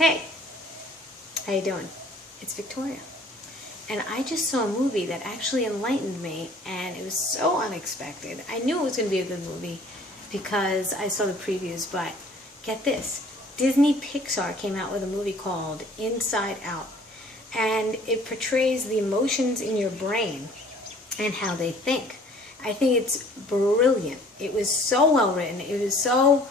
Hey, how you doing? It's Victoria. And I just saw a movie that actually enlightened me, and it was so unexpected. I knew it was going to be a good movie because I saw the previews, but get this. Disney Pixar came out with a movie called Inside Out, and it portrays the emotions in your brain and how they think. I think it's brilliant. It was so well written. It was so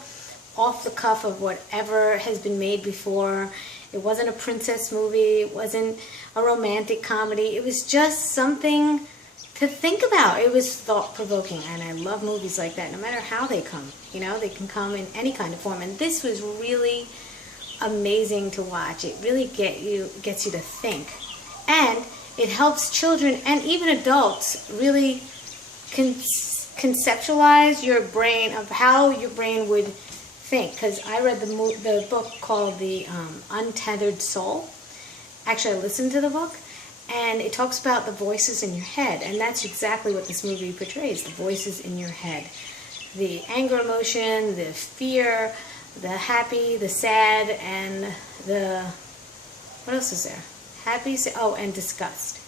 off the cuff of whatever has been made before. It wasn't a princess movie. It wasn't a romantic comedy. It was just something to think about. It was thought-provoking, and I love movies like that, no matter how they come. You know, they can come in any kind of form, and this was really amazing to watch. It really gets you to think, and it helps children and even adults really conceptualize your brain, of how your brain would think. Because I read the book called The Untethered Soul. Actually, I listened to the book, and it talks about the voices in your head, and that's exactly what this movie portrays, the voices in your head. The anger emotion, the fear, the happy, the sad, and the, what else is there? Happy, oh, and disgust.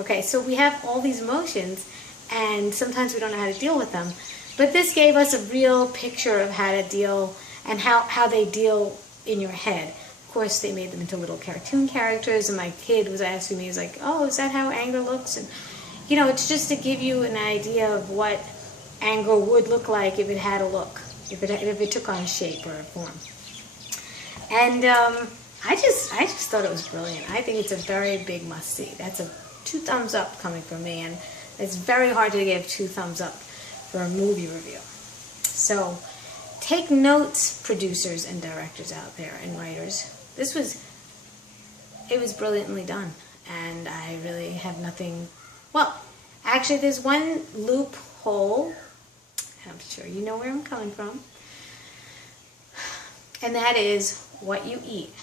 Okay, so we have all these emotions, and sometimes we don't know how to deal with them. But this gave us a real picture of how to deal, and how they deal in your head. Of course, they made them into little cartoon characters, and my kid was asking me, he was like, oh, is that how anger looks? And, you know, it's just to give you an idea of what anger would look like if it had a look, if it took on a shape or a form. And I just thought it was brilliant. I think it's a very big must-see. That's a 2 thumbs up coming from me, and it's very hard to give 2 thumbs up for a movie review. So take notes, producers and directors out there, and writers. It was brilliantly done, and I really have nothing. Well, actually, there's one loophole, and I'm sure you know where I'm coming from, and that is what you eat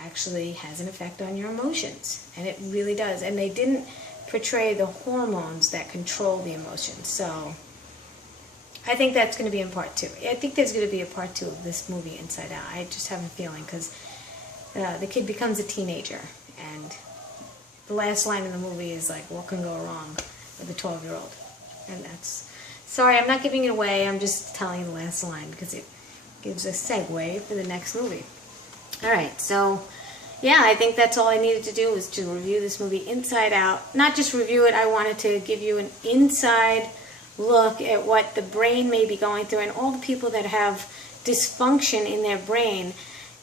actually has an effect on your emotions, and it really does. And they didn't portray the hormones that control the emotions, so I think that's going to be in part 2. I think there's going to be a part 2 of this movie, Inside Out. I just have a feeling, because the kid becomes a teenager, and the last line in the movie is like, what can go wrong with a 12-year-old? And that's, sorry, I'm not giving it away, I'm just telling you the last line, because it gives a segue for the next movie. Alright, so yeah, I think that's all I needed to do, was to review this movie Inside Out. Not just review it, I wanted to give you an inside look at what the brain may be going through, and all the people that have dysfunction in their brain.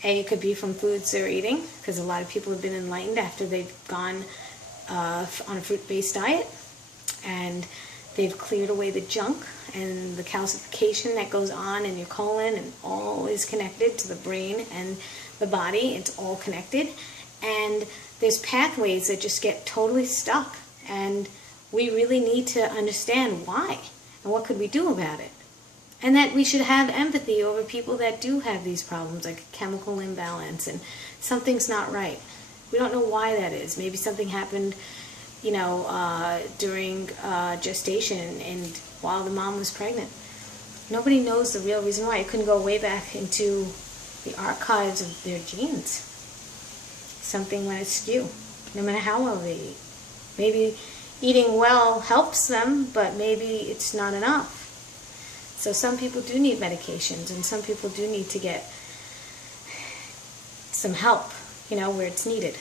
And it could be from foods they're eating, because a lot of people have been enlightened after they've gone on a fruit-based diet, and they've cleared away the junk and the calcification that goes on in your colon, and all is connected to the brain and the body. It's all connected, and there's pathways that just get totally stuck, and we really need to understand why and what could we do about it. And that we should have empathy over people that do have these problems, like a chemical imbalance, and something's not right. We don't know why that is. Maybe something happened, you know, during gestation and while the mom was pregnant. Nobody knows the real reason why. It couldn't go way back into the archives of their genes. Something went askew, no matter how well they eat. Maybe eating well helps them, but maybe it's not enough. So some people do need medications, and some people do need to get some help, you know, where it's needed.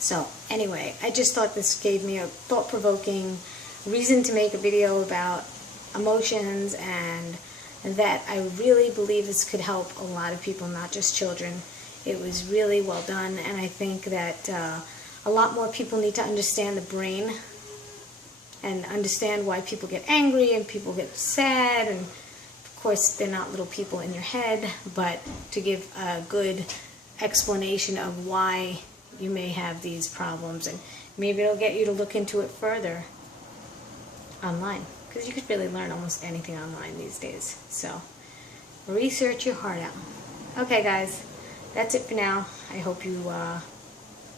So anyway, I just thought this gave me a thought-provoking reason to make a video about emotions, and that I really believe this could help a lot of people, not just children. It was really well done, and I think that a lot more people need to understand the brain and understand why people get angry and people get sad. And of course, they're not little people in your head, but to give a good explanation of why you may have these problems, and maybe it'll get you to look into it further online, because you could really learn almost anything online these days. So research your heart out. Okay guys, that's it for now. I hope you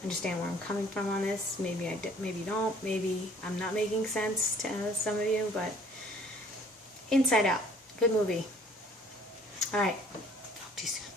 understand where I'm coming from on this. Maybe you don't. Maybe I'm not making sense to some of you, but Inside Out, good movie. All right, talk to you soon.